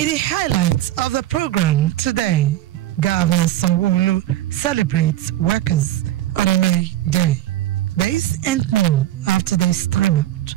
In the highlights of the program today, Governor Sanwo-Olu celebrates workers on May Day. This and more after this time out.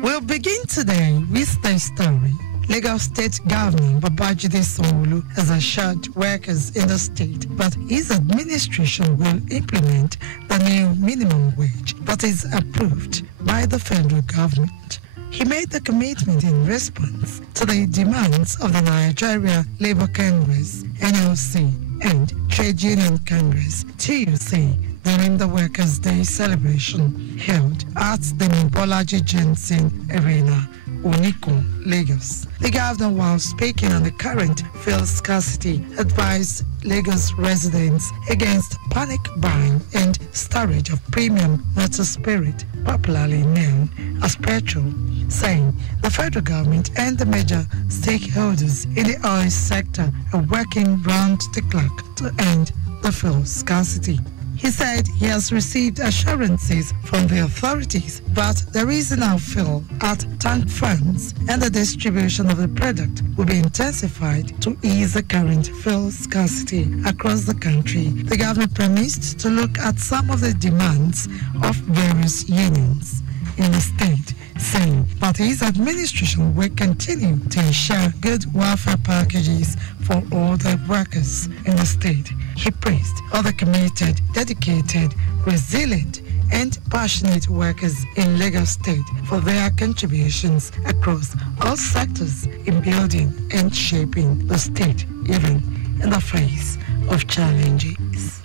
We'll begin today with the story. Lagos State Governor Babajide Sanwo-Olu has assured workers in the state that his administration will implement the new minimum wage that is approved by the federal government. He made the commitment in response to the demands of the Nigeria Labour Congress, NLC, and Trade Union Congress, TUC, during the Workers' Day celebration held at the Mobolaji Jensen Arena, Oniko, Lagos. The governor, while speaking on the current fuel scarcity, advised Lagos residents against panic buying and storage of premium motor spirit, popularly known as petrol, saying the federal government and the major stakeholders in the oil sector are working round the clock to end the fuel scarcity. He said he has received assurances from the authorities that there is enough fuel at tank farms and the distribution of the product will be intensified to ease the current fuel scarcity across the country. The government promised to look at some of the demands of various unions in the state, saying that his administration will continue to ensure good welfare packages for all the workers in the state. He praised all the committed, dedicated, resilient, and passionate workers in Lagos State for their contributions across all sectors in building and shaping the state, even in the face of challenges.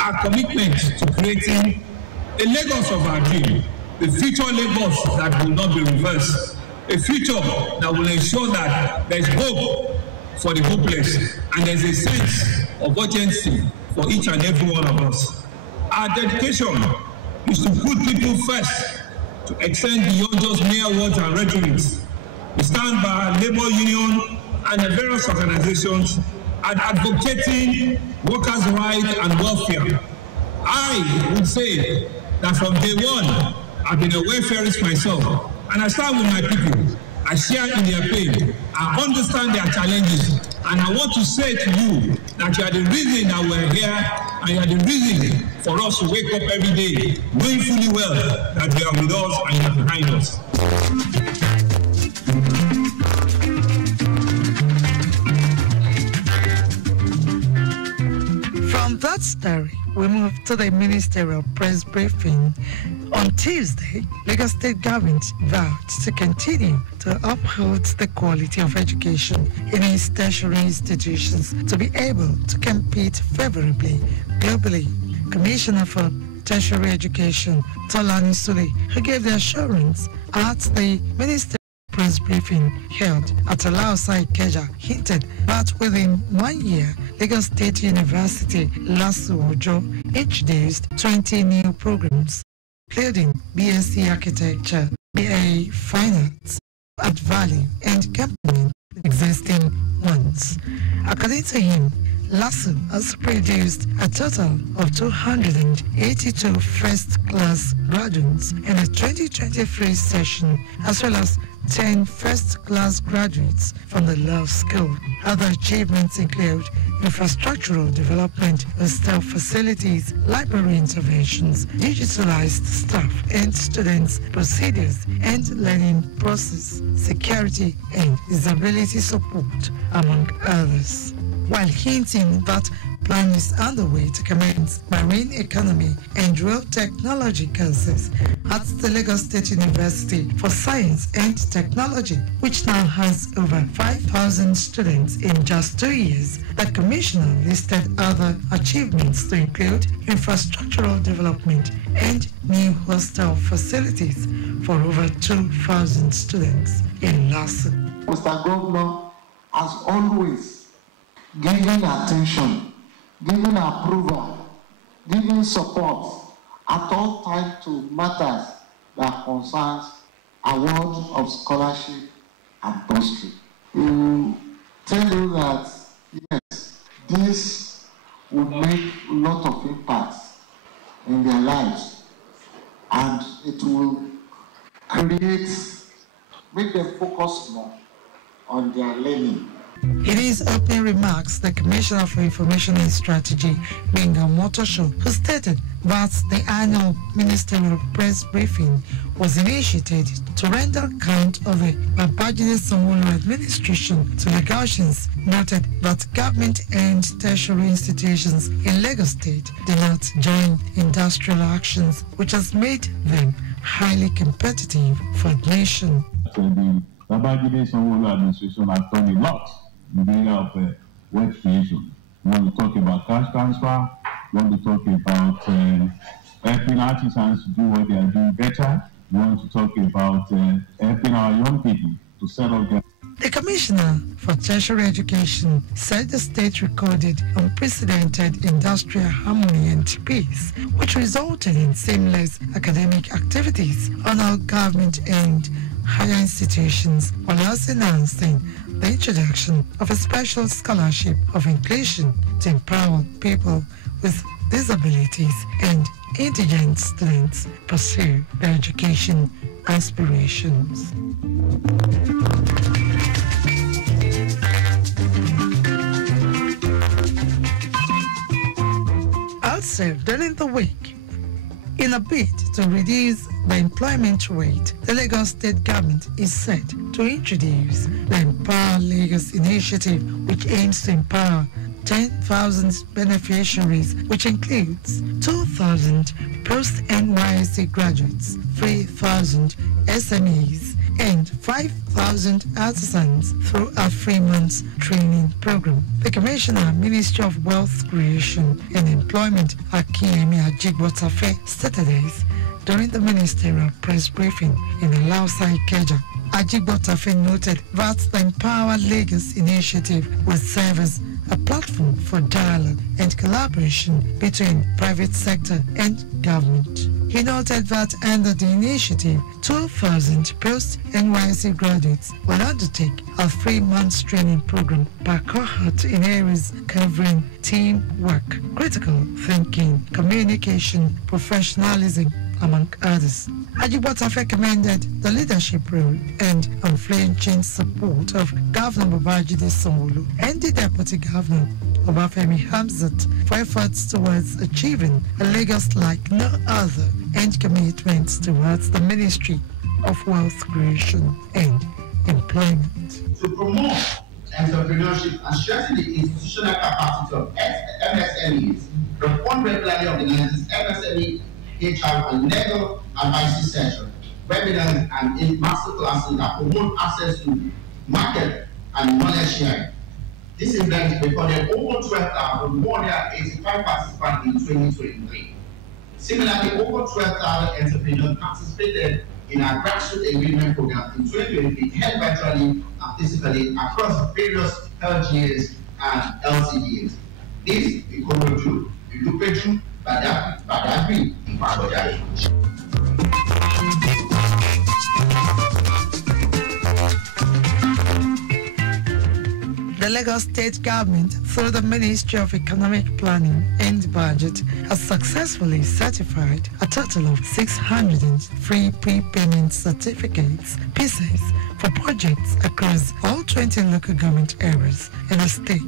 Our commitment to creating a Lagos of our dream, a future Lagos that will not be reversed, a future that will ensure that there is hope for the hopeless and there's a sense of urgency for each and every one of us. Our dedication is to put people first, to extend beyond just mere words and rhetorics. We stand by our labor union and the various organizations and advocating workers' rights and welfare. I would say that from day one, I've been a welfarist myself, and I stand with my people. I share in their pain. I understand their challenges, and I want to say to you that you are the reason that we're here, and you are the reason for us to wake up every day, knowing fully well that you are with us and you are behind us. From that story, we move to the ministerial press briefing. On Tuesday, Lagos State government vowed to continue to uphold the quality of education in its tertiary institutions to be able to compete favorably globally. Commissioner for Tertiary Education, Tolani Sule, who gave the assurance at the ministerial press briefing held at Alausa Ikeja, hinted that within 1 year, Lagos State University, LASU Ojo, introduced 20 new programs, including BSc Architecture, BA Finance, Add Value, and complement existing ones. According to him, LASU has produced a total of 282 first-class graduates in the 2023 session, as well as 10 first-class graduates from the law school. Other achievements include infrastructural development, hostel facilities, library interventions, digitalized staff and students' procedures and learning process, security and disability support, among others. While hinting that plan is underway to commence marine economy and rail technology courses at the Lagos State University for Science and Technology, which now has over 5,000 students in just 2 years. The commissioner listed other achievements to include infrastructural development and new hostel facilities for over 2,000 students in LASU. Mr. Governor has always given attention, giving approval, giving support at all times to matters that concerns award of scholarship and bursary. To tell you that yes, this would make a lot of impact in their lives, and it will create make them focus more on their learning. In his opening remarks, the Commissioner for Information and Strategy, Benga Motosho, who stated that the annual ministerial press briefing was initiated to render account of the Babajide Sanwo-Olu administration to Lagosians, noted that government and tertiary institutions in Lagos State did not join industrial actions, which has made them highly competitive for admission. The Babajide Sanwo-Olu administration has done a lot in the area of wealth creation. We want to talk about cash transfer. We want to talk about helping artisans to do what they are doing better. We want to talk about helping our young people to set up their... The Commissioner for Tertiary Education said the state recorded unprecedented industrial harmony and peace, which resulted in seamless academic activities on all government and higher institutions, while also announcing the introduction of a special scholarship of inclusion to empower people with disabilities and indigent students pursue their education aspirations. Also, during the week, in a bid to reduce the employment rate, the Lagos State government is set to introduce the Empower Lagos initiative, which aims to empower 10,000 beneficiaries, which includes 2,000 post-NYSC graduates, 3,000 SMEs, and 5,000 artisans through a 3-month training program. The Commissioner, Ministry of Wealth Creation and Employment, Akiyemi Ajigbotafe, stated this during the ministerial press briefing in Alausa Ikeja. Ajigbotafe noted that the Empower Lagos initiative will serve as a platform for dialogue and collaboration between private sector and government. He noted that under the initiative, 2,000 post-NYSC graduates will undertake a 3-month training program per cohort in areas covering teamwork, critical thinking, communication, professionalism, among others. Ajigbotafe commended the leadership role and unflinching support of Governor Babajide Sanwo-Olu and the Deputy Governor Obafemi Hamzat for efforts towards achieving a Lagos like no other and commitments towards the Ministry of Wealth Creation and Employment. To promote entrepreneurship and strengthen the institutional capacity of MSMEs, the fund regularly organizes MSME HR and legal advisory session, webinars and masterclasses that promote access to market and knowledge sharing. This event recorded over 12,185 participants in 2023. Similarly, over 12,000 entrepreneurs participated in our grassroots agreement program in 2023, held virtually and physically across various LGAs and LCDAs. This is Ikorodu, Ilupeju, Badagry, and Badagry. The Lagos State government, through the Ministry of Economic Planning and Budget, has successfully certified a total of 603 prepayment certificates, pieces, for projects across all 20 local government areas in the state.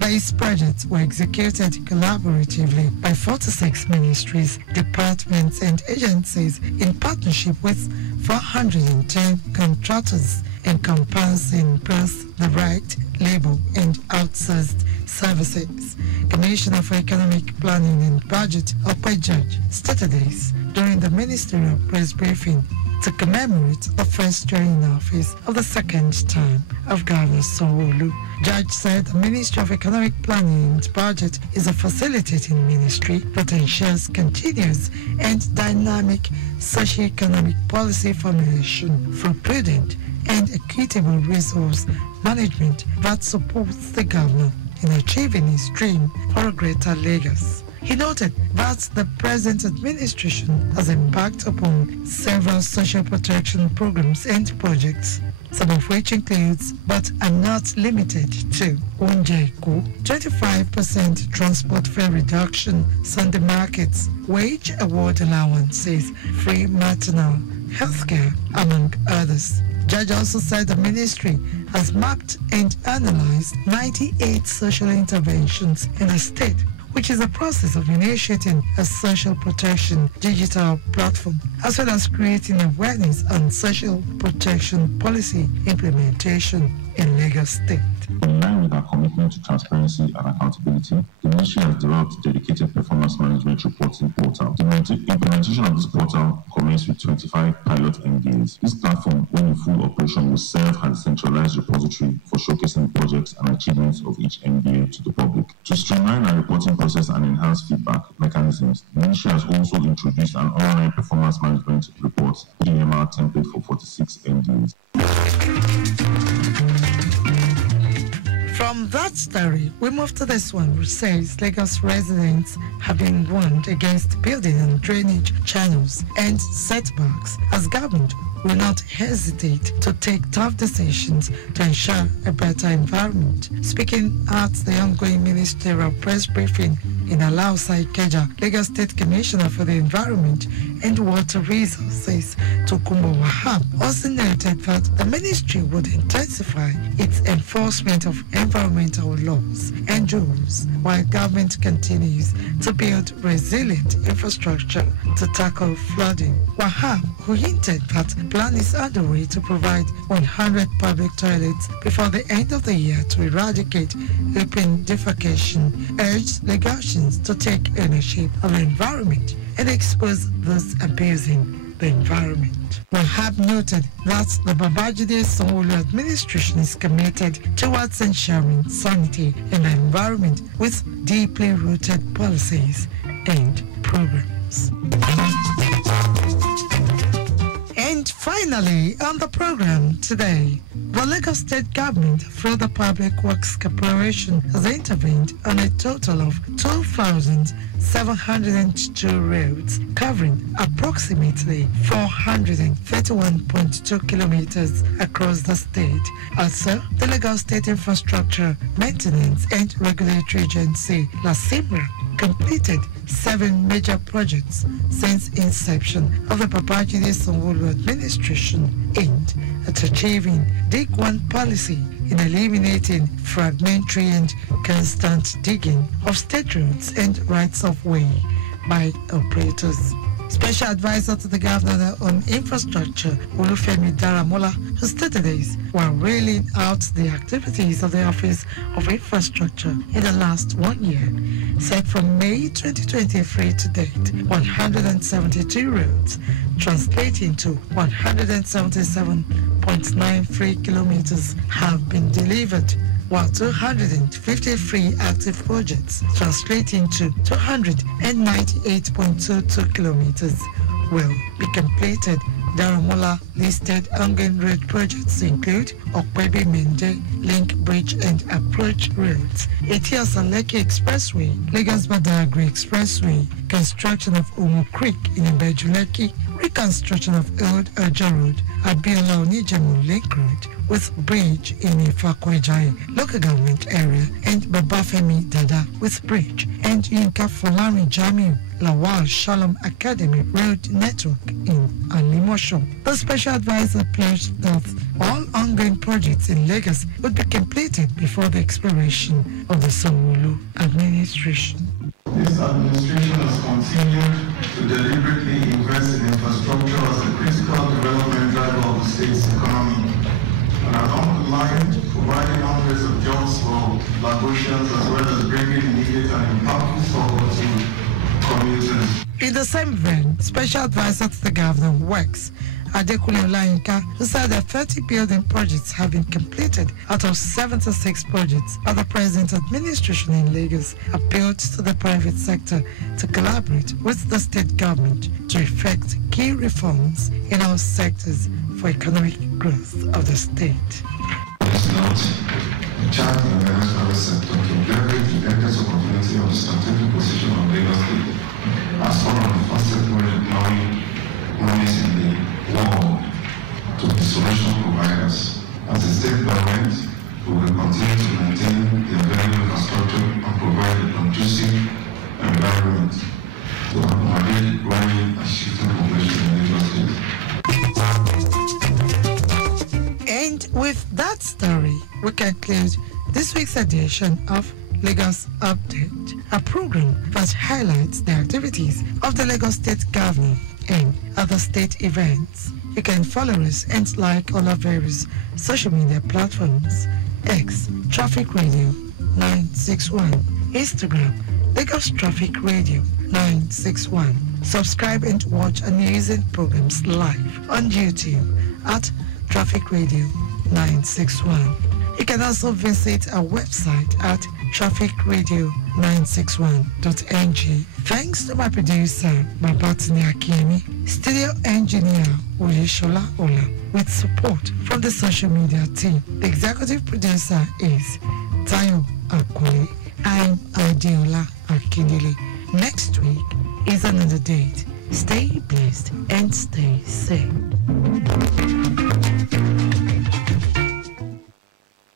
These projects were executed collaboratively by 46 ministries, departments, and agencies in partnership with 410 contractors, encompassing both direct labor and outsourced services. Commissioner for Economic Planning and Budget, Ope Judge, stated this during the ministerial press briefing to commemorate the first year in office of the second term of Governor Sanwo-Olu. Judge said the Ministry of Economic Planning and Budget is a facilitating ministry that ensures continuous and dynamic socio-economic policy formulation through prudent and equitable resource management that supports the governor in achieving his dream for a greater Lagos. He noted that the present administration has embarked upon several social protection programs and projects, some of which includes, but are not limited to, Onjeku, 25% transport fare reduction, Sunday markets, wage award allowances, free maternal healthcare, among others. judge also said the ministry has mapped and analyzed 98 social interventions in the state, which is a process of initiating a social protection digital platform, as well as creating awareness on social protection policy implementation in Lagos State. In line with our commitment to transparency and accountability, the ministry has developed a dedicated performance management reporting portal. The implementation of this portal commenced with 25 pilot MDAs. This platform, when in full operation, will serve as a centralized repository for showcasing projects and achievements of each MDA to the public. To streamline our reporting process and enhance feedback mechanisms, the ministry has also introduced an online performance management report (PMR) template for 46 MDAs. From that story, we move to this one, which says Lagos residents have been warned against building and drainage channels and setbacks as government will not hesitate to take tough decisions to ensure a better environment. Speaking at the ongoing ministerial press briefing in Alausa Ikeja, Lagos State Commissioner for the Environment and Water Resources, Tokumbo Wahab, also noted that the ministry would intensify its enforcement of environmental laws and rules while government continues to build resilient infrastructure to tackle flooding. Wahab, who hinted that a plan is underway to provide 100 public toilets before the end of the year to eradicate open defecation, urged Lagosians to take ownership of the environment and expose those abusing the environment. Wahab noted that the Babajide Sanwo-Olu administration is committed towards ensuring sanity in the environment with deeply rooted policies and programs. And finally, on the program today, the Lagos State Government, through the Public Works Corporation, has intervened on a total of 2,702 roads, covering approximately 431.2 kilometers across the state. Also, the Lagos State Infrastructure Maintenance and Regulatory Agency, LASIMRA, completed 7 major projects since inception of the Babajide Sanwo-Olu administration aimed at achieving Dig One policy in eliminating fragmentary and constant digging of state roads and rights of way by operators. Special Advisor to the Governor on Infrastructure, Olufemi Daramola, who stated this while railing out the activities of the Office of Infrastructure in the last 1 year, said from May 2023 to date, 172 roads, translating to 177.93 kilometers, have been delivered, while 253 active projects, translating to 298.22 kilometers, will be completed. Daramola listed ongoing road projects include Okwebi Mende, Link Bridge and Approach Roads, Etios and Lekki Expressway, Lagos Badagry Expressway, construction of Umu Creek in Ibejuleki, reconstruction of Old Oja Road, Adeola Akindele Link Road, with bridge in Ifakwejaye local government area, and Babafemi Dada with bridge, and Yinka Folari Jamiu Lawal Shalom Academy Road Network in Alimosho. The special advisor pledged that all ongoing projects in Lagos would be completed before the expiration of the Sanwo-Olu administration. This administration has continued to deliberately invest in infrastructure as a critical development driver of the state's economy, and along the line, providing hundreds of jobs for Lagosians as well as bringing immediate and impactful support to commuters. In the same vein, Special Advisor to the Governor Works, Adeola, who said that 30 building projects have been completed out of 76 projects of the present administration in Lagos, appealed to the private sector to collaborate with the state government to effect key reforms in all sectors for economic growth of the state. It's not a chance in the private sector to leverage the endless opportunity of the strategic position of Lagos State as one of the fastest growing economies in the world to be solution providers. As a state government, we will continue to maintain the available infrastructure and provide a conducive environment to accommodate growing and shifting population in Lagos State. And with that story, we conclude this week's edition of Lagos Update, a program that highlights the activities of the Lagos State Governor and other state events. You can follow us and like all our various social media platforms: X, Traffic Radio 961, Instagram, Lagos Traffic Radio 961. Subscribe and watch our news and programs live on YouTube at Traffic Radio 961. You can also visit our website at trafficradio961.ng. Thanks to my producer, Babatini Akimi, studio engineer, Oyeshola Ola, with support from the social media team. The executive producer is Tayo Akole. I'm Adeola Akindele. Next week is another date. Stay blessed and stay safe.